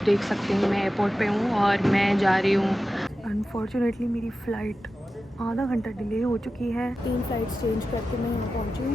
देख सकते हैं मैं एयरपोर्ट पे हूँ और मैं जा रही हूँ। अनफॉर्चुनेटली मेरी फ़्लाइट आधा घंटा डिले हो चुकी है। 3 फ़्लाइट्स चेंज करके मैं यहाँ पहुँची हूँ।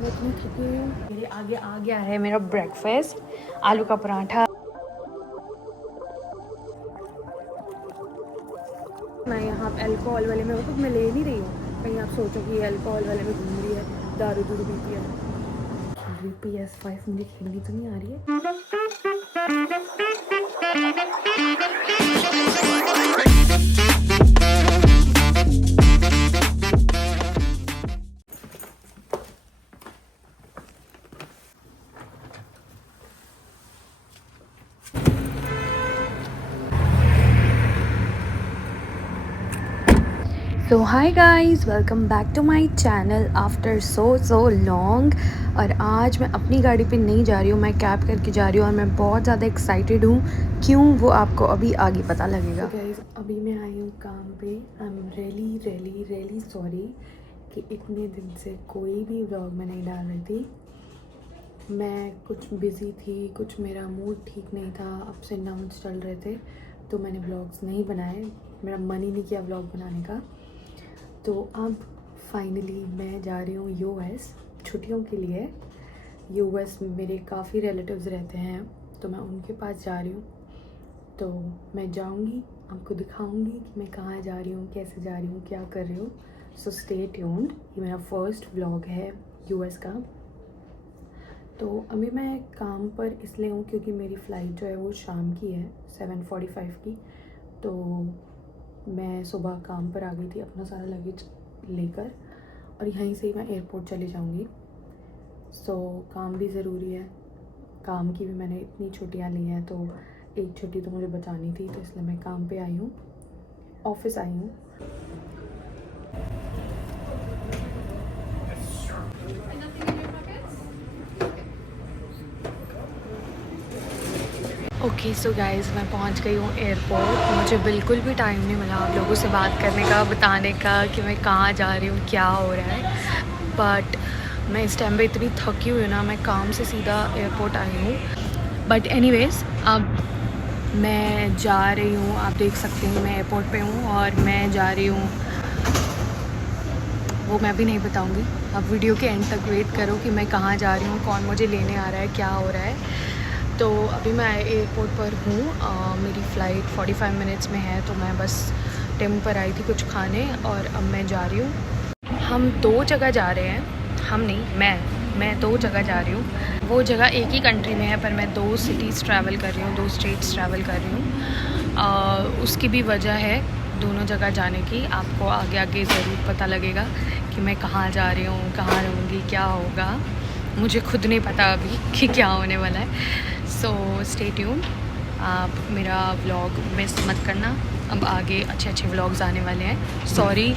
मैं इतनी थकी हूँ। मेरे आगे आ गया है मेरा ब्रेकफास्ट, आलू का पराठा। मैं यहाँ अल्कोहल वाले में तो मैं ले नहीं रही हूँ, कहीं आप सोचो कि अल्कोहल वाले में घूम रही है, दारू दूरू पीती है। PS5 मुझे खेलनी तो नहीं आ रही है। So hi guys, welcome back to my channel after so long. और आज मैं अपनी गाड़ी पे नहीं जा रही हूँ, मैं कैब करके जा रही हूँ और मैं बहुत ज़्यादा एक्साइटेड हूँ। क्यों, वो आपको अभी आगे पता लगेगा। So guys, अभी मैं आई हूँ काम पे। आई एम रियली सॉरी कि इतने दिन से कोई भी व्लॉग में नहीं डाल रही थी। मैं कुछ बिज़ी थी, कुछ मेरा मूड ठीक नहीं था, अप्स एंड डाउन्स चल रहे थे, तो मैंने व्लॉग्स नहीं बनाए। मेरा मन ही नहीं किया व्लॉग बनाने का। तो अब फाइनली मैं जा रही हूँ यूएस छुट्टियों के लिए। यूएस में मेरे काफ़ी रिलेटिव्स रहते हैं, तो मैं उनके पास जा रही हूँ। तो मैं जाऊँगी, आपको दिखाऊँगी कि मैं कहाँ जा रही हूँ, कैसे जा रही हूँ, क्या कर रही हूँ। So stay tuned. ये मेरा फर्स्ट व्लॉग है यूएस का। तो अभी मैं काम पर इसलिए हूँ क्योंकि मेरी फ़्लाइट जो है वो शाम की है, 7:45 की। तो मैं सुबह काम पर आ गई थी अपना सारा लगेज लेकर, और यहीं से ही मैं एयरपोर्ट चली जाऊंगी। सो काम भी ज़रूरी है, काम की भी मैंने इतनी छुट्टियां ली हैं, तो एक छुट्टी तो मुझे बचानी थी, तो इसलिए मैं काम पे आई हूँ, ऑफिस आई हूँ। ओके सो गाइज़, मैं पहुंच गई हूँ एयरपोर्ट। मुझे बिल्कुल भी टाइम नहीं मिला आप लोगों से बात करने का, बताने का कि मैं कहाँ जा रही हूँ, क्या हो रहा है। बट मैं इस टाइम पे इतनी थकी हुई हूँ ना, मैं काम से सीधा एयरपोर्ट आई हूँ। बट एनीवेज़, अब मैं जा रही हूँ, आप देख सकते हैं मैं एयरपोर्ट पे हूँ और मैं जा रही हूँ, वो मैं भी नहीं बताऊँगी। आप वीडियो के एंड तक वेट करो कि मैं कहाँ जा रही हूँ, कौन मुझे लेने आ रहा है, क्या हो रहा है। तो अभी मैं एयरपोर्ट पर हूँ। मेरी फ़्लाइट 45 मिनट्स में है, तो मैं बस टेम पर आई थी कुछ खाने और अब मैं जा रही हूँ। हम 2 जगह जा रहे हैं, हम नहीं, मैं 2 जगह जा रही हूँ। वो जगह एक ही कंट्री में है, पर मैं 2 सिटीज़ ट्रैवल कर रही हूँ, 2 स्टेट्स ट्रैवल कर रही हूँ। उसकी भी वजह है दोनों जगह जाने की। आपको आगे आगे ज़रूर पता लगेगा कि मैं कहाँ जा रही हूँ, कहाँ रहूँगी, क्या होगा। मुझे खुद नहीं पता अभी कि क्या होने वाला है। सो स्टे ट्यून्ड, आप मेरा व्लॉग मिस मत करना। अब आगे अच्छे व्लॉग्स आने वाले हैं। सॉरी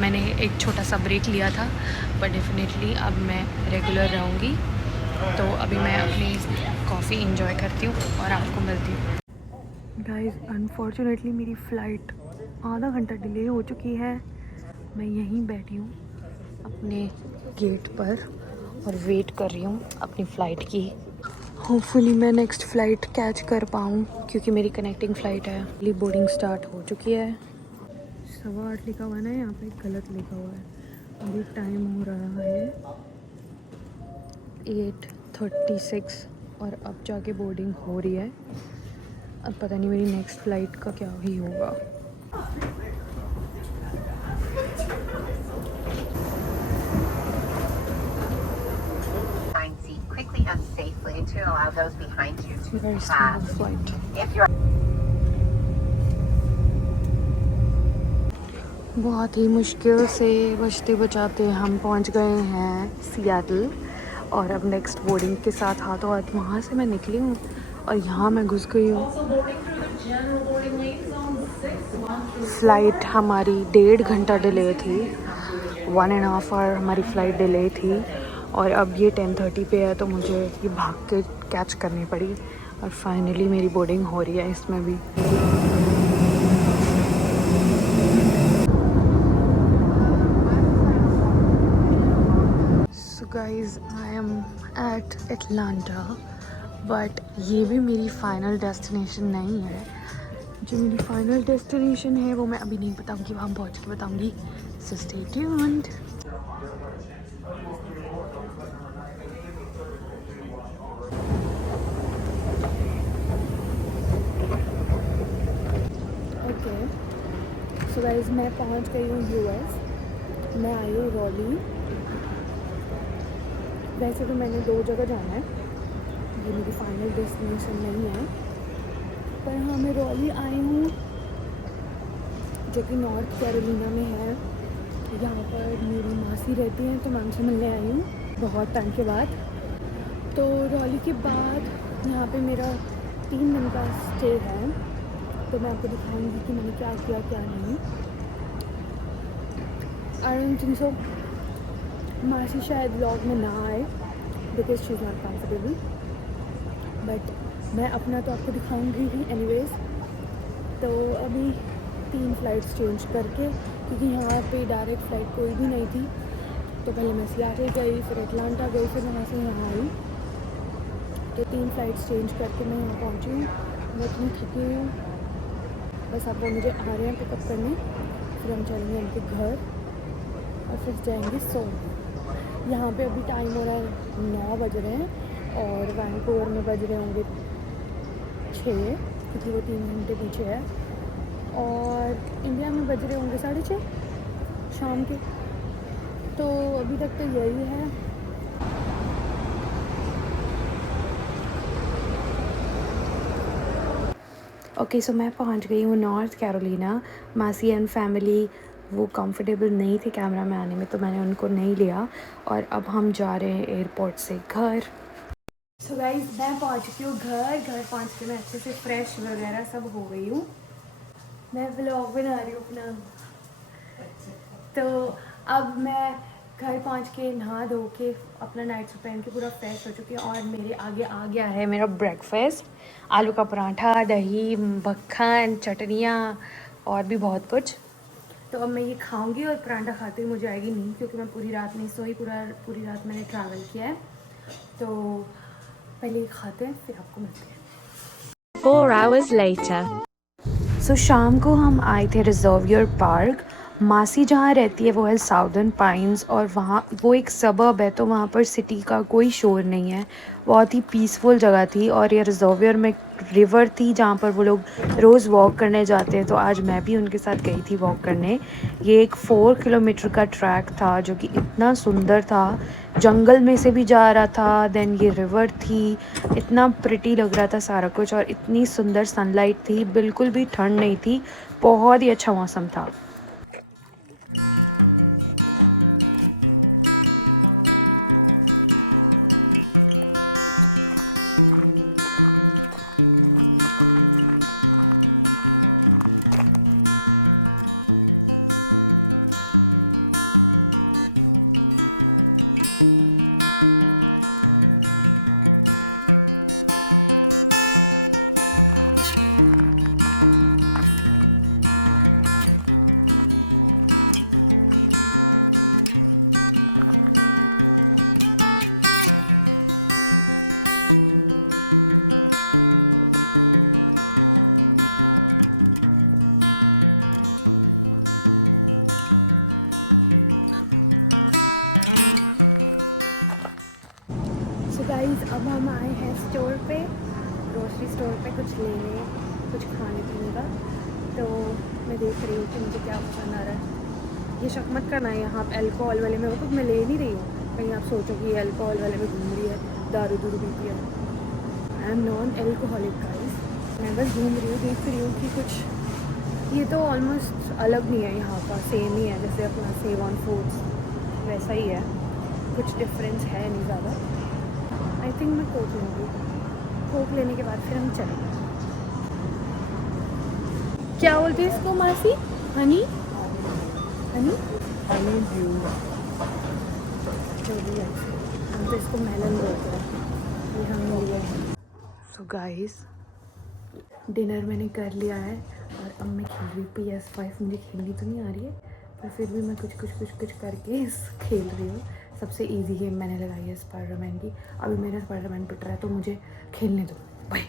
मैंने एक छोटा सा ब्रेक लिया था, पर डेफिनेटली अब मैं रेगुलर रहूँगी। तो अभी मैं अपनी कॉफ़ी इंजॉय करती हूँ और आपको मिलती हूँ। गाइस, अनफॉर्चुनेटली मेरी फ़्लाइट आधा घंटा डिले हो चुकी है। मैं यहीं बैठी हूँ अपने गेट पर और वेट कर रही हूँ अपनी फ़्लाइट की। होपफुली मैं नेक्स्ट फ़्लाइट कैच कर पाऊँ, क्योंकि मेरी कनेक्टिंग फ़्लाइट है। बोर्डिंग स्टार्ट हो चुकी है। 8:15 लिखा हुआ है ना, यहाँ पे गलत लिखा हुआ है। अभी टाइम हो रहा है 8:36 और अब जाके बोर्डिंग हो रही है। अब पता नहीं मेरी नेक्स्ट फ़्लाइट का क्या ही होगा। Quickly and safely to allow those behind you to Very pass. small flight. If you're बहुत ही मुश्किल से बचते बचाते हम पहुंच गए हैं सियाटल, और अब नेक्स्ट बोर्डिंग के साथ हाथों हाथ वहाँ से मैं निकली हूँ और यहाँ मैं घुस गई हूँ। फ़्लाइट हमारी 1.5 घंटा डिले थी, 1.5 आवर हमारी फ़्लाइट डिले थी, और अब ये 10:30 पे है, तो मुझे ये भाग के कैच करनी पड़ी और फाइनली मेरी बोर्डिंग हो रही है इसमें भी। So guys, I am at Atlanta but ये भी मेरी फाइनल डेस्टिनेशन नहीं है। जो मेरी फाइनल डेस्टिनेशन है वो मैं अभी नहीं बताऊंगी, वहाँ पहुँच के बताऊंगी। So stay tuned. Okay so guys, मैं पहुँच गई हूँ यूएस। मैं आई हूँ रॉली। वैसे तो मैंने 2 जगह जाना है, ये मेरी फाइनल डेस्टिनेशन नहीं है, पर हाँ मैं रॉली आई हूँ जो कि नॉर्थ कैरोलिना में है। यहाँ पर मेरी मासी रहती हैं तो मैं उनसे मिलने आई हूँ बहुत टाइम के बाद। तो रॉली के बाद यहाँ पे मेरा 3 दिन का स्टे है, तो मैं आपको दिखाऊंगी कि मैंने क्या किया क्या नहीं। आई डोंट थिंक सो मासी शायद व्लॉग में ना आए because she is not comfortable, but मैं अपना तो आपको दिखाऊंगी ही एनीवेज। तो अभी 3 फ़्लाइट्स चेंज करके, क्योंकि यहाँ पे डायरेक्ट फ़्लाइट कोई भी नहीं थी, तो पहले मैं सियाटल गई, फिर अटलांटा गई, फिर वहाँ से यहाँ आई। तो 3 फ़्लाइट्स चेंज करके मैं यहाँ पहुँची हूँ। मैं इतनी थकी हुई हूँ, बस अब वो मुझे आ रहे हैं पिकअप करने, फिर हम चलेंगे उनके घर और फिर जाएंगे सोने। यहाँ पे अभी टाइम हो रहा है 9 बज रहे हैं और वैंकूवर में बज रहे होंगे 6, क्योंकि वो 3 घंटे पीछे है, और इंडिया में बज रहे होंगे 6:30 शाम के। तो अभी तक तो यही है। ओके सो मैं पहुंच गई हूँ नॉर्थ कैरोलिना। मासी एंड फैमिली वो कंफर्टेबल नहीं थे कैमरा में आने में, तो मैंने उनको नहीं लिया, और अब हम जा रहे हैं एयरपोर्ट से घर। सो गाइस, मैं पहुंच चुकी हूँ घर पहुंच के मैं अच्छे से फ्रेश वगैरह सब हो गई हूँ। मैं व्लॉग बना रही हूँ अपना। तो अब मैं घर पहुंच के नहा धो के अपना नाइट सूट पहन के पूरा फ्रेश हो चुकी हूँ, और मेरे आगे आ गया है मेरा ब्रेकफास्ट। आलू का पराठा, दही, मक्खन, चटनियाँ और भी बहुत कुछ। तो अब मैं ये खाऊंगी और पराठा खाते ही मुझे आएगी नींद, क्योंकि मैं पूरी रात नहीं सोई, पूरी रात मैंने ट्रैवल किया है। तो पहले ये खाते हैं फिर आपको मिलते हैं। 4 hours later. सो शाम को हम आए थे रिजर्वियर पार्क। मासी जहाँ रहती है वो है साउदर्न पाइन्स, और वहाँ वो एक सबर्ब है, तो वहाँ पर सिटी का कोई शोर नहीं है। बहुत ही पीसफुल जगह थी, और ये रिजर्वियर में रिवर थी जहाँ पर वो लोग रोज़ वॉक करने जाते हैं। तो आज मैं भी उनके साथ गई थी वॉक करने। ये एक 4 किलोमीटर का ट्रैक था जो कि इतना सुंदर था, जंगल में से भी जा रहा था, देन ये रिवर थी, इतना प्रिटी लग रहा था सारा कुछ, और इतनी सुंदर सनलाइट थी, बिल्कुल भी ठंड नहीं थी, बहुत ही अच्छा मौसम था। सो गाइस, अब हम आए हैं स्टोर पे, ग्रोसरी स्टोर पे कुछ लेने, कुछ खाने पीने का। तो मैं देख रही हूँ कि मुझे क्या पसंद आ रहा है। ये शक मत करना है, यहाँ अल्कोहल वाले में हो तो मैं ले नहीं रही हूँ, कहीं आप सोचो कि ये अल्कोहल वाले में घूम रही है, दारू दूरू पीती है। I am non alcoholic guys. मैं बस घूम रही हूँ, देख रही हूँ कि कुछ, ये तो ऑलमोस्ट अलग नहीं है, यहाँ का सेम ही है जैसे अपना सेव ऑन फूड्स वैसा ही है, कुछ डिफरेंस है नहीं ज़्यादा। आई थिंक मैं कोक लूँगी, कोक लेने के बाद फिर हम चलेंगे। क्या बोलते हैं इसको मासी? हनी हनी हनी ड्यू, जो भी है, हम तो इसको मेलन बोलते हैं। ये हमने लिया है। सो गाइस, डिनर मैंने कर लिया है, और अब मैं खेल रही PS5। मुझे खेलनी तो नहीं आ रही है, पर फिर भी मैं कुछ करके खेल रही हूँ। सबसे इजी गेम मैंने लगाई है स्पाइडरमैन की। अभी मेरा स्पाइडरमैन पिट रहा है तो मुझे खेलने दो भाई।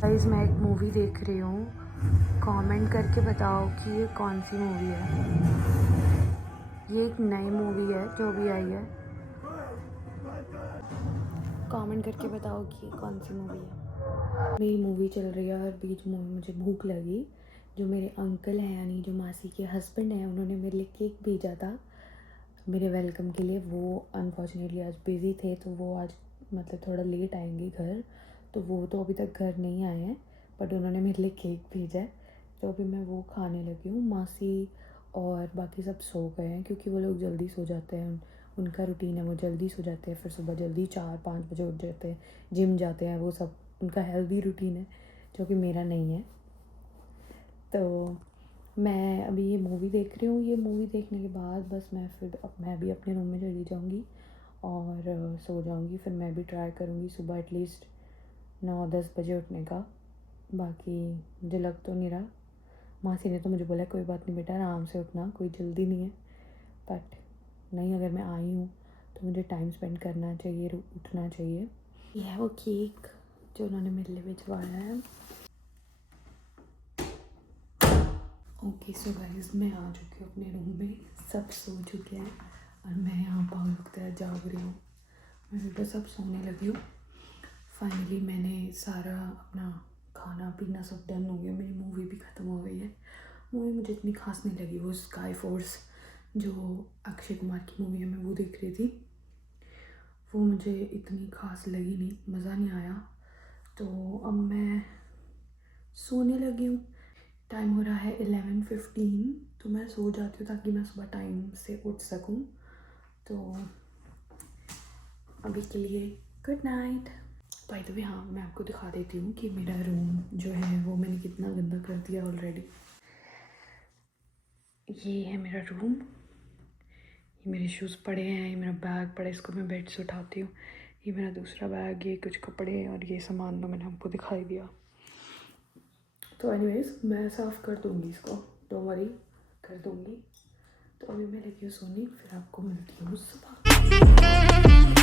गाइस मैं एक मूवी देख रही हूँ, कमेंट करके बताओ कि ये कौन सी मूवी है। ये एक नई मूवी है जो अभी आई है, कमेंट करके बताओ कि ये कौन सी मूवी है। मेरी मूवी चल रही है और बीच में मुझे भूख लगी। जो मेरे अंकल हैं यानी जो मासी के हस्बैंड हैं, उन्होंने मेरे लिए केक भेजा था मेरे वेलकम के लिए। वो अनफॉर्चुनेटली आज बिज़ी थे तो वो आज मतलब थोड़ा लेट आएंगे घर, तो वो तो अभी तक घर नहीं आए हैं, बट उन्होंने मेरे लिए केक भेजा है। तो अभी मैं वो खाने लगी हूँ। मासी और बाकी सब सो गए हैं क्योंकि वो लोग जल्दी सो जाते हैं, उनका रूटीन है, वो जल्दी सो जाते हैं, फिर सुबह जल्दी 4-5 बजे उठ जाते हैं, जिम जाते हैं, वो सब उनका हेल्दी रूटीन है जो कि मेरा नहीं है। तो मैं अभी ये मूवी देख रही हूँ। ये मूवी देखने के बाद बस मैं भी अपने रूम में चली जाऊँगी और सो जाऊँगी। फिर मैं भी ट्राई करूँगी सुबह एटलीस्ट 9-10 बजे उठने का। बाकी मुझे लग तो नहीं रहा, मासी ने तो मुझे बोला कोई बात नहीं बेटा आराम से उठना, कोई जल्दी नहीं है। बट नहीं, अगर मैं आई हूँ तो मुझे टाइम स्पेंड करना चाहिए, उठना चाहिए। ये है वो केक जो उन्होंने मेरे लिए भिजवाया है। ओके सो गाइस मैं आ चुकी हूँ अपने रूम में, सब सो चुके हैं और मैं यहाँ पागल की तरह जाग रही हूँ। मैं बस सब सोने लगी हूँ। फाइनली मैंने सारा अपना खाना पीना सब डन हो गया, मेरी मूवी भी ख़त्म हो गई है। मूवी मुझे इतनी खास नहीं लगी, वो स्काई फोर्स जो अक्षय कुमार की मूवी है मैं वो देख रही थी, वो मुझे इतनी खास लगी नहीं, मज़ा नहीं आया। तो अब मैं सोने लगी हूँ। टाइम हो रहा है 11:15, तो मैं सो जाती हूँ ताकि मैं सुबह टाइम से उठ सकूँ। तो अभी के लिए good night. By the way हाँ, मैं आपको दिखा देती हूँ कि मेरा रूम जो है वो मैंने कितना गंदा कर दिया ऑलरेडी। ये है मेरा रूम, ये मेरे शूज़ पड़े हैं, ये मेरा बैग पड़ा है, इसको मैं बेड से उठाती हूँ। ये मेरा दूसरा बैग, ये कुछ कपड़े और ये सामान तो मैंने आपको दिखाई दिया। तो एनीवेज मैं साफ़ कर दूँगी इसको, डोंट वरी, कर दूँगी। तो अभी मैं लगी हूँ सोने, फिर आपको मिलती हूँ सुबह।